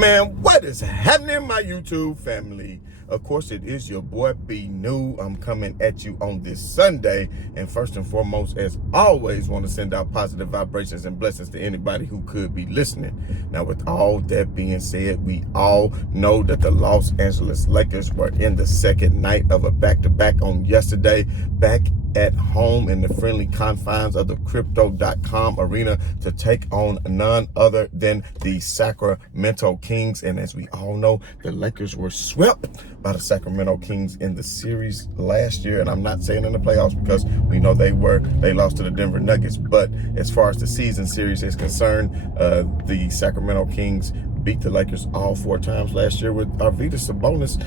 Man, what is happening, my YouTube family? Of course, it is your boy B New. I'm coming at you on this Sunday. And first and foremost, as always, want to send out positive vibrations and blessings to anybody who could be listening. Now, with all that being said, we all know that the Los Angeles Lakers were in the second night of a back-to-back on yesterday, back at home in the friendly confines of the crypto.com arena to take on none other than the Sacramento Kings. And as we all know, the Lakers were swept by the Sacramento Kings in the series last year. And I'm not saying in the playoffs because we know they lost to the Denver Nuggets. But as far as the season series is concerned, the Sacramento Kings beat the Lakers all 4 times last year with Arvydas Sabonis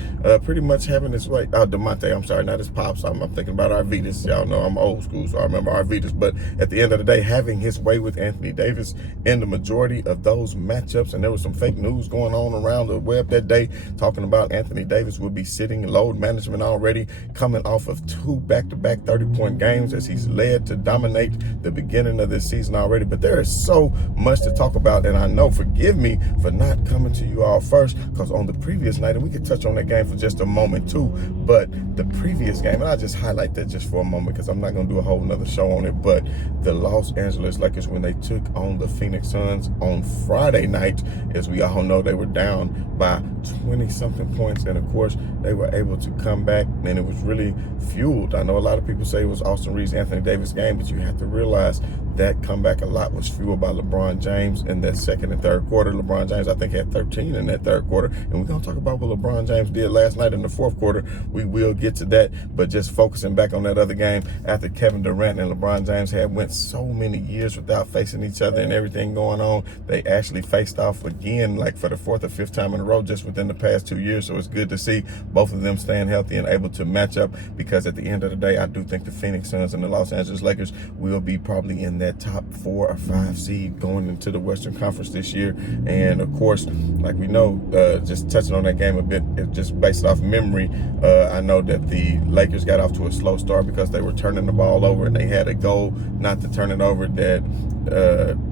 pretty much having his way. DeMonte, I'm sorry, not his pops. I'm thinking about Arvydas. Y'all know I'm old school, so I remember Arvydas. But at the end of the day, having his way with Anthony Davis in the majority of those matchups, and there was some fake news going on around the web that day talking about Anthony Davis would be sitting load management already, coming off of 2 back-to-back 30-point games as he's led to dominate the beginning of this season already. But there is so much to talk about, and I know, forgive me for not coming to you all first, because on the previous night, and we could touch on that game for just a moment too, but the previous game, and I'll just highlight that just for a moment because I'm not going to do a whole nother show on it, but the Los Angeles Lakers, when they took on the Phoenix Suns on Friday night, as we all know, they were down by 20-something points, and of course, they were able to come back, and it was really fueled. I know a lot of people say it was Austin Reeves, Anthony Davis game, but you have to realize that comeback a lot was fueled by LeBron James in that second and third quarter. LeBron James, I think, had 13 in that third quarter. And we're going to talk about what LeBron James did last night in the fourth quarter. We will get to that. But just focusing back on that other game, after Kevin Durant and LeBron James had went so many years without facing each other and everything going on, they actually faced off again, like for the 4th or 5th time in a row just within the past 2 years. So it's good to see both of them staying healthy and able to match up, because at the end of the day, I do think the Phoenix Suns and the Los Angeles Lakers will be probably in that top 4 or 5 seed going into the Western Conference this year. And of course, like we know, just touching on that game a bit, just based off memory, I know that the Lakers got off to a slow start because they were turning the ball over, and they had a goal not to turn it over, that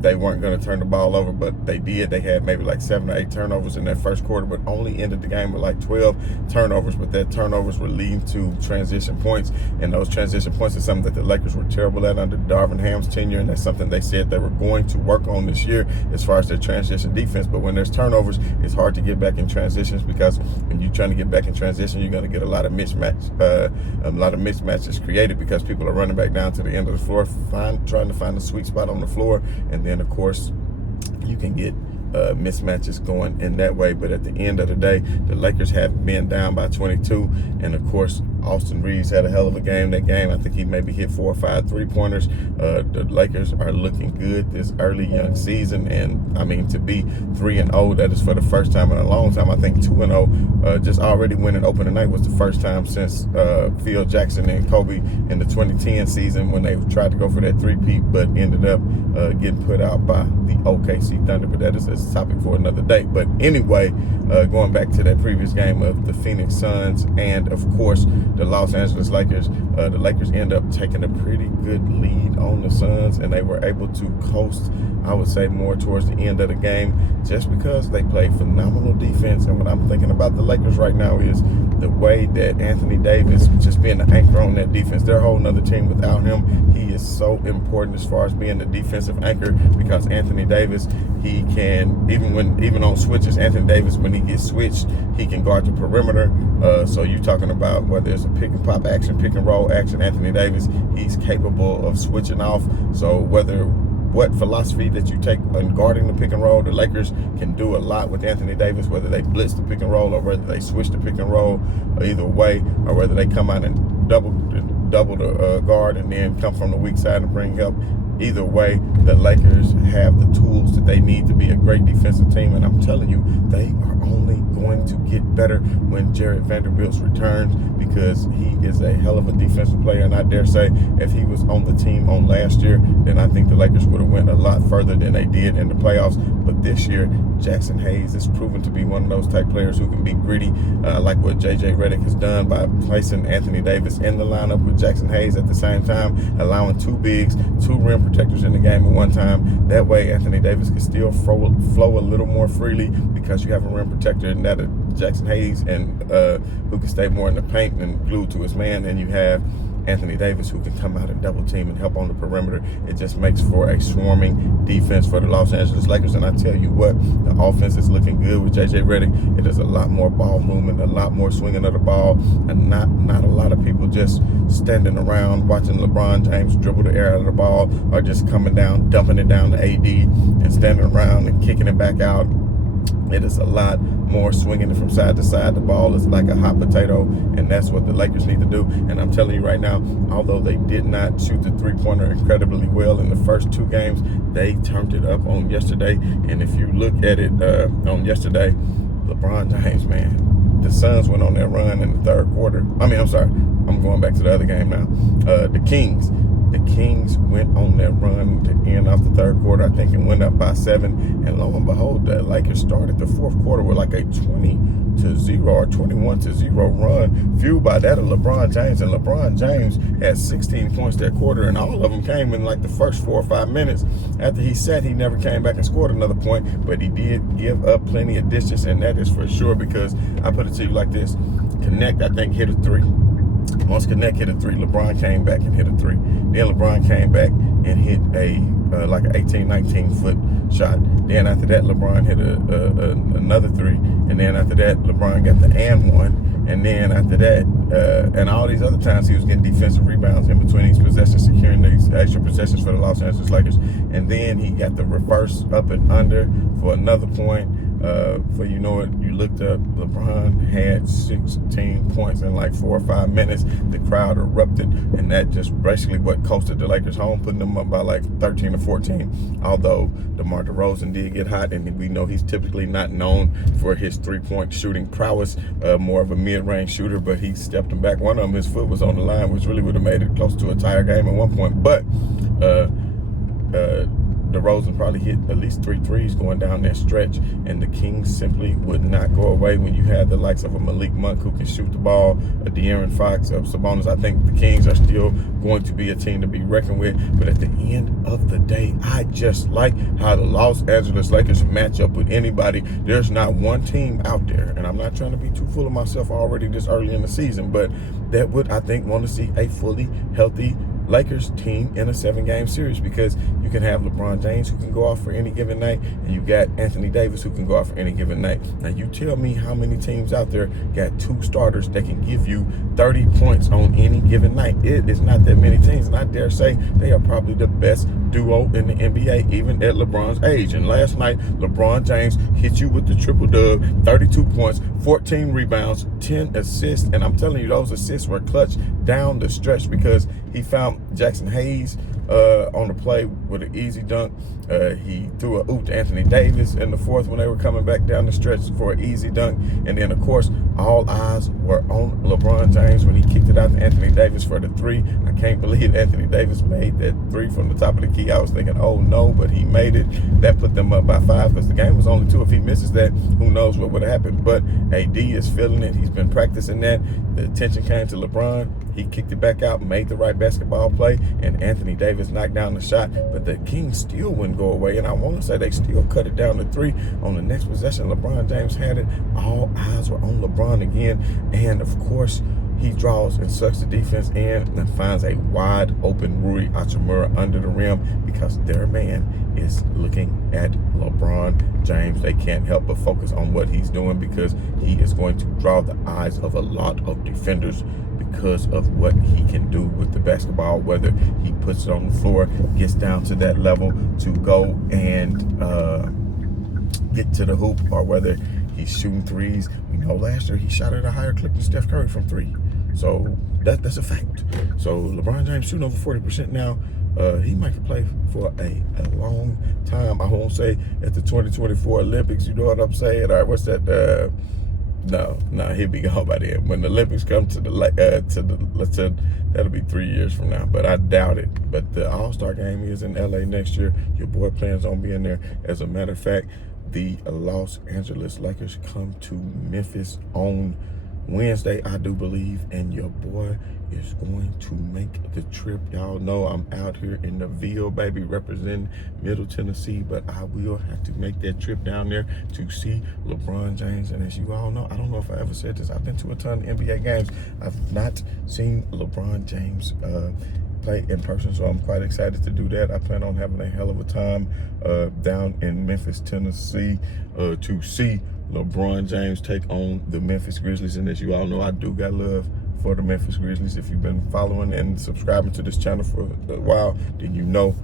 they weren't going to turn the ball over, but they did. They had maybe like 7 or 8 turnovers in that first quarter, but only ended the game with like 12 turnovers. But that turnovers were leading to transition points, and those transition points is something that the Lakers were terrible at under Darvin Ham's tenure, and that's something they said they were going to work on this year as far as their transition defense. But when there's turnovers, it's hard to get back in transitions, because when you're trying to get back in transition, you're going to get a lot of mismatches created, because people are running back down to the end of the floor, trying to find a sweet spot on the floor, and then of course you can get mismatches going in that way. But at the end of the day, the Lakers have been down by 22, and of course Austin Reeves had a hell of a game that game. I think he maybe hit 4 or 5 3-pointers. The Lakers are looking good this early young season, and I mean, to be 3-0, that is for the first time in a long time. I think 2-0, just already winning opening night, was the first time since Phil Jackson and Kobe in the 2010 season, when they tried to go for that 3-peat, but ended up getting put out by the OKC Thunder. But that is a topic for another day. But anyway, going back to that previous game of the Phoenix Suns and of course the Los Angeles Lakers, the Lakers end up taking a pretty good lead on the Suns, and they were able to coast, I would say, more towards the end of the game, just because they played phenomenal defense. And what I'm thinking about the Lakers right now is the way that Anthony Davis, just being the anchor on that defense, they're a whole nother team without him. He is so important as far as being the defensive anchor, because Anthony Davis, he can, even on switches, Anthony Davis, when he gets switched, he can guard the perimeter. So you're talking about whether it's a pick and pop action, pick and roll action, Anthony Davis, he's capable of switching off. So what philosophy that you take in guarding the pick and roll, the Lakers can do a lot with Anthony Davis, whether they blitz the pick and roll or whether they switch the pick and roll, or either way, or whether they come out and double the guard and then come from the weak side and bring help. Either way, the Lakers have the tools that they need to be a great defensive team, and I'm telling you, they are only going to get better when Jared Vanderbilt returns, because he is a hell of a defensive player. And I dare say, if he was on the team on last year, then I think the Lakers would have went a lot further than they did in the playoffs. But this year, Jackson Hayes is proven to be one of those type players who can be gritty, like what J.J. Redick has done by placing Anthony Davis in the lineup with Jackson Hayes at the same time, allowing 2 bigs, 2 rim protectors in the game at one time. That way, Anthony Davis can still flow a little more freely because you have a rim protector, and that Jackson Hayes, and who can stay more in the paint and glued to his man, and you have Anthony Davis, who can come out and double team and help on the perimeter. It just makes for a swarming defense for the Los Angeles Lakers. And I tell you what, the offense is looking good with J.J. Redick. It is a lot more ball movement, a lot more swinging of the ball, and not a lot of people just standing around watching LeBron James dribble the air out of the ball, or just coming down, dumping it down to AD and standing around and kicking it back out. It is a lot more swinging it from side to side. The ball is like a hot potato, and that's what the Lakers need to do. And I'm telling you right now, although they did not shoot the three-pointer incredibly well in the first 2 games, they turned it up on yesterday. And if you look at it on yesterday, LeBron James, man, the Suns went on their run in the 3rd quarter. I'm going back to the other game now. The Kings went on their run to end off the 3rd quarter. I think it went up by 7. And lo and behold, the Lakers started the 4th quarter with like a 20-0 or 21-0 run, fueled by that of LeBron James. And LeBron James had 16 points that quarter, and all of them came in like the first 4 or 5 minutes. After he sat, he never came back and scored another point, but he did give up plenty of dishes, and that is for sure, because I put it to you like this. Connect, I think, hit a 3. Once Connect hit a 3, LeBron came back and hit a 3. Then LeBron came back and hit like an 18, 19-foot shot. Then after that, LeBron hit another 3. And then after that, LeBron got the and one. And then after that, and all these other times, he was getting defensive rebounds in between these possessions, securing these extra possessions for the Los Angeles Lakers. And then he got the reverse up and under for another point. For you know it, you looked up, LeBron had 16 points in like 4 or 5 minutes. The crowd erupted, and that just basically what coasted the Lakers home, putting them up by like 13 or 14. Although DeMar DeRozan did get hot, and we know he's typically not known for his 3-point shooting prowess, more of a mid-range shooter, but he stepped him back. One of them, his foot was on the line, which really would have made it close to a tie game at one point. But DeRozan probably hit at least 3 threes going down that stretch, and the Kings simply would not go away when you had the likes of a Malik Monk who can shoot the ball, a De'Aaron Fox, of Sabonis. I think the Kings are still going to be a team to be reckoned with, but at the end of the day, I just like how the Los Angeles Lakers match up with anybody. There's not one team out there, and I'm not trying to be too full of myself already this early in the season, but that would, I think, want to see a fully healthy Lakers team in a 7-game series, because you can have LeBron James who can go off for any given night, and you got Anthony Davis who can go off for any given night. Now, you tell me how many teams out there got 2 starters that can give you 30 points on any given night. It is not that many teams, and I dare say they are probably the best duo in the NBA, even at LeBron's age. And last night, LeBron James hit you with the triple-dub, 32 points, 14 rebounds, 10 assists, and I'm telling you, those assists were clutch down the stretch, because he found Jackson Hayes on the play with an easy dunk. He threw a oop to Anthony Davis in the 4th when they were coming back down the stretch for an easy dunk. And then, of course, all eyes were on LeBron James when he kicked it out to Anthony Davis for the 3. I can't believe Anthony Davis made that 3 from the top of the key. I was thinking, oh no, but he made it. That put them up by 5, because the game was only 2. If he misses that, who knows what would have happened. But AD is feeling it. He's been practicing that. The attention came to LeBron. He kicked it back out, made the right basketball play, and Anthony Davis knocked down the shot. But the Kings still wouldn't go away, and I want to say they still cut it down to 3. On the next possession, LeBron James had it. All eyes were on LeBron again, and of course, he draws and sucks the defense in and finds a wide open Rui Hachimura under the rim, because their man is looking at LeBron James. They can't help but focus on what he's doing, because he is going to draw the eyes of a lot of defenders because of what he can do with the basketball, whether he puts it on the floor, gets down to that level to go and get to the hoop, or whether he's shooting threes. We know last year he shot at a higher clip than Steph Curry from 3. So that's a fact. So LeBron James shooting over 40% now. He might play for a long time. I won't say at the 2024 Olympics, you know what I'm saying? All right, what's that? No, he'll be gone by then. When the Olympics come that'll be 3 years from now, but I doubt it. But the All-Star game is in LA next year. Your boy plans on being there. As a matter of fact, the Los Angeles Lakers come to Memphis on Wednesday, I do believe, and your boy is going to make the trip. Y'all know I'm out here in the Ville, baby, representing Middle Tennessee, but I will have to make that trip down there to see LeBron James. And as you all know, I don't know if I ever said this, I've been to a ton of NBA games. I've not seen LeBron James play in person, so I'm quite excited to do that. I plan on having a hell of a time down in Memphis, Tennessee, to see LeBron James take on the Memphis Grizzlies. And as you all know, I do got love for the Memphis Grizzlies. If you've been following and subscribing to this channel for a while, then you know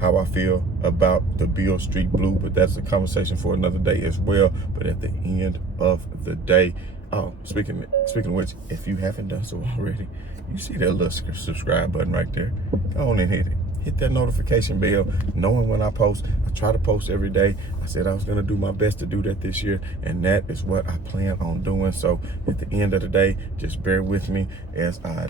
how I feel about the Beale Street Blue, but that's a conversation for another day as well. But at the end of the day, oh, speaking of which, if you haven't done so already, you see that little subscribe button right there. Go on and hit it. Hit that notification bell, knowing when I post. I try to post every day. I said I was going to do my best to do that this year, and that is what I plan on doing. So at the end of the day, just bear with me as I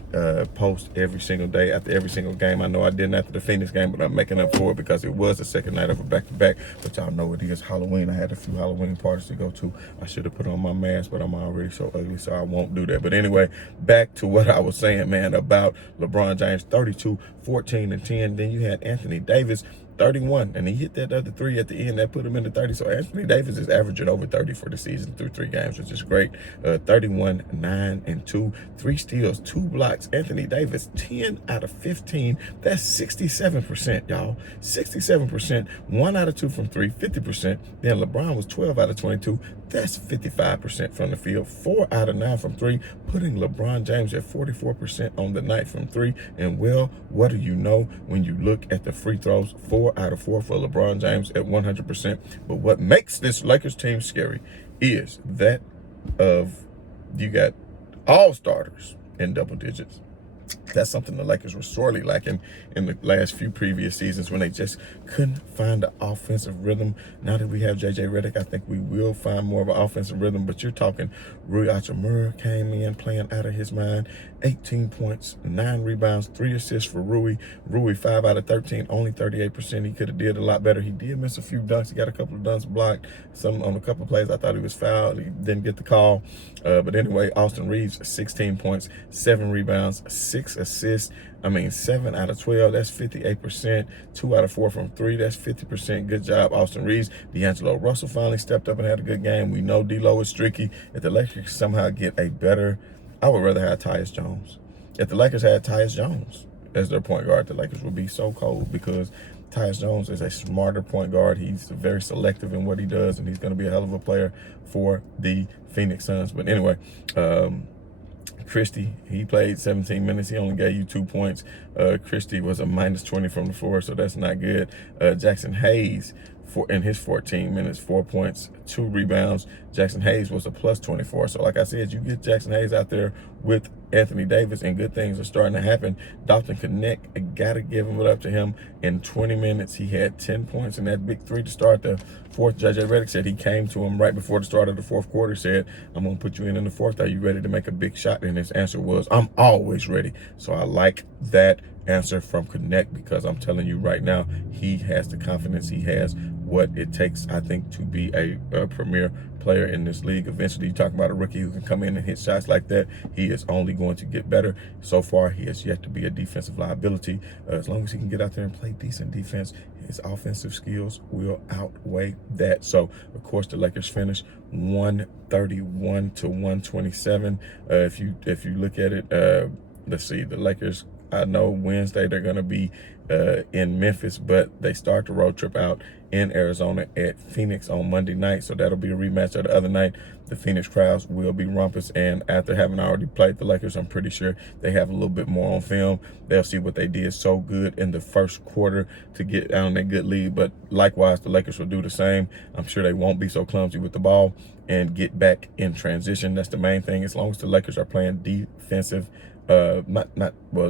post every single day after every single game. I know I didn't after the Phoenix game, but I'm making up for it because it was the second night of a back-to-back. But y'all know it is Halloween. I had a few Halloween parties to go to. I should have put on my mask, but I'm already so ugly, so I won't do that. But anyway, back to what I was saying, man, about LeBron James, 32, 14, and 10. Then you had Anthony Davis, 31, and he hit that other three at the end that put him into 30. So Anthony Davis is averaging over 30 for the season through 3 games, which is great. 31, 9, and 2, 3 steals, 2 blocks. Anthony Davis, 10 out of 15. That's 67%, y'all. 67%. 1 out of 2 from 3, 50%. Then LeBron was 12 out of 22. That's 55% from the field. 4 out of 9 from 3, putting LeBron James at 44% on the night from 3. And well, what do you know when you look at the free throws? 4 out of 4 for LeBron James at 100%. But what makes this Lakers team scary is that you got all starters in double digits. That's something the Lakers were sorely lacking in the last few previous seasons when they just couldn't find the offensive rhythm. Now that we have J.J. Redick, I think we will find more of an offensive rhythm. But you're talking Rui Hachimura came in playing out of his mind. 18 points, 9 rebounds, 3 assists for Rui. Rui, 5 out of 13, only 38%. He could have did a lot better. He did miss a few dunks. He got a couple of dunks blocked. Some on a couple of plays, I thought he was fouled. He didn't get the call. But anyway, Austin Reeves, 16 points, 7 rebounds, 6 assists. 7 out of 12, that's 58%. 2 out of 4 from 3, that's 50%. Good job, Austin Reeves. D'Angelo Russell finally stepped up and had a good game. We know D'Lo is streaky. If the Lakers somehow get a better, I would rather have Tyus Jones. If the Lakers had Tyus Jones as their point guard, the Lakers would be so cold because Tyus Jones is a smarter point guard. He's very selective in what he does, and he's going to be a hell of a player for the Phoenix Suns. But anyway, Christie, he played 17 minutes. He only gave you 2 points. Christie was a -20 from the floor, so that's not good. Jackson Hayes, in his 14 minutes, 4 points, 2 rebounds. Jackson Hayes was a +24. So like I said, you get Jackson Hayes out there with Anthony Davis and good things are starting to happen. Dalton Knecht, got to give it up to him. In 20 minutes, he had 10 points in that big 3 to start the fourth. J.J. Redick said he came to him right before the start of the fourth quarter, said, I'm going to put you in the fourth. Are you ready to make a big shot? And his answer was, I'm always ready. So I like that answer from Knecht because I'm telling you right now, he has the confidence. He has what it takes, I think, to be a premier player in this league. Eventually, you talk about a rookie who can come in and hit shots like that. He is only going to get better. So far, he has yet to be a defensive liability. As long as he can get out there and play decent defense, his offensive skills will outweigh that. So, of course, the Lakers finished 131 to 127. If you look at it, let's see, the Lakers, I know Wednesday they're going to be in Memphis, but they start the road trip out in Arizona at Phoenix on Monday night. So that'll be a rematch of the other night. The Phoenix crowds will be rumpus, and after having already played the Lakers, I'm pretty sure they have a little bit more on film. They'll see what they did so good in the first quarter to get down that good lead, but likewise, the Lakers will do the same. I'm sure they won't be so clumsy with the ball and get back in transition. That's the main thing. As long as the Lakers are playing defensive,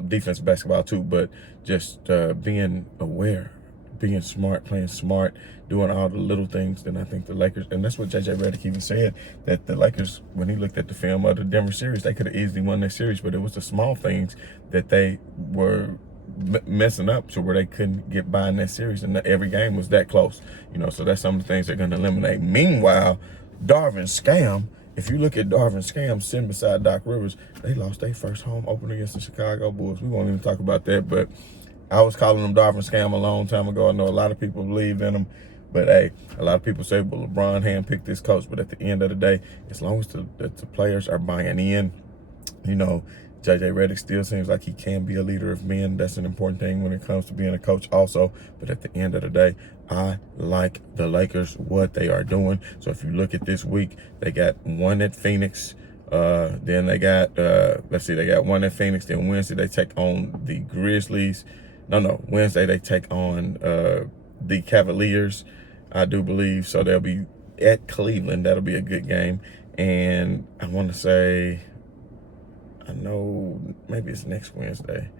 defensive basketball too, but just being aware, being smart, playing smart, doing all the little things, then I think the Lakers, and that's what J.J. Redick even said, that the Lakers, when he looked at the film of the Denver series, they could have easily won that series, but it was the small things that they were messing up to where they couldn't get by in that series, and every game was that close. So that's some of the things they're going to eliminate. Meanwhile, Darvin Scam, if you look at Darvin Scam sitting beside Doc Rivers, they lost their first home opener against the Chicago Bulls. We won't even talk about that, but I was calling him Darvin Scam a long time ago. I know a lot of people believe in him, but hey, a lot of people say, well, LeBron handpicked this coach. But at the end of the day, as long as the players are buying in, JJ Redick still seems like he can be a leader of men. That's an important thing when it comes to being a coach also. But at the end of the day, I like the Lakers, what they are doing. So if you look at this week, they got one at Phoenix. Then they got, they got one at Phoenix. Then Wednesday, they take on the Grizzlies. Wednesday, they take on the Cavaliers, I do believe. So they'll be at Cleveland. That'll be a good game. And I want to say, I know maybe it's next Wednesday.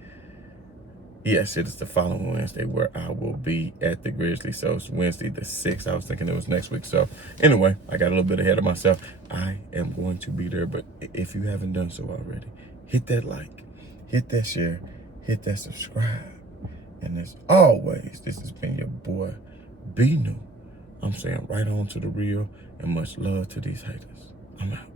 Yes, it is the following Wednesday where I will be at the Grizzlies. So it's Wednesday the 6th. I was thinking it was next week. So anyway, I got a little bit ahead of myself. I am going to be there. But if you haven't done so already, hit that like, hit that share, hit that subscribe. And as always, this has been your boy, Be New. I'm saying right on to the real, and much love to these haters. I'm out.